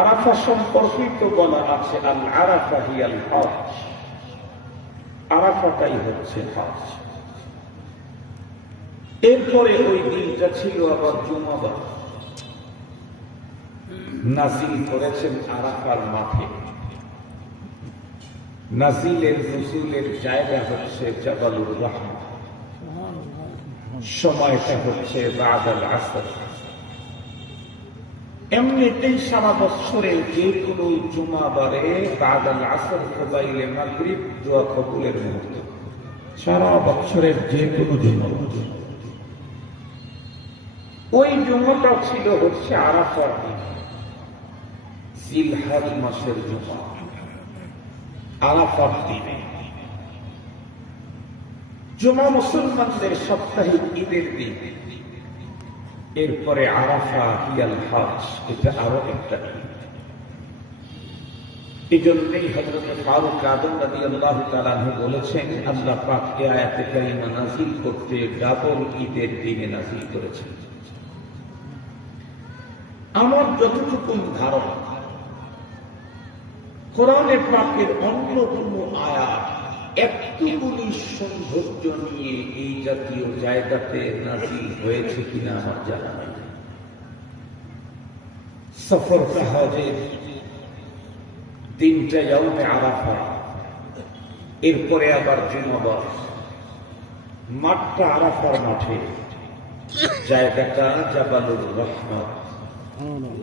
আরাফা সম্পর্কিত বলা আছে আল আরাফা হিয়াল হজ, আরাফাটাই হচ্ছে হজ। এরপরে ওই দিনটা ছিল আবার জুমাবার, নাজিল করেছেন আরাফার মাঠে। নাজিলের নজুলের জায়গা হচ্ছে জাবালুর রাহমা, সময়টা হচ্ছে বাদাল আসর। এমনিতেই সারা বছরে যে কোনো জুমাবারে বাদাল আসর কবাইলে মাগরিব দোয়া কবুলের মুহূর্ত, সারা বছরের যে কোনো জুমা। ওই জুমাটা ছিল হচ্ছে আরাফার দিন, জিলহজ মাসের জুমা, আরাফার দিনে। জুমা মুসলমানদের সাপ্তাহিক ঈদের দিন। এরপরে আরাফা হিয়াল হজ, এটা আরো একটা ঈদ। এই জন্যই হযরত ফারুক আযম রাদিয়াল্লাহু তাআলা আনহু বলেছেন, আল্লাহ পাক এই আয়াতে কারিমা নাযিল করতে ডাবল ঈদের দিনে নাযিল করেছেন। আমার যতটুকু ধারণা, কোরআনে পাকের অন্য কোনো আয়াত একটুকুনি সৌন্দর্য নিয়ে এই জাতীয় জায়গাতে নাযিল হয়েছে কিনা আমার জানা নাই। সফর হজের দিনটা ইয়াউমে আরাফা, এরপরে আবার জুমাবার, মাঠটা আরাফার মাঠে, জায়গাটা জাবালুর রহমত।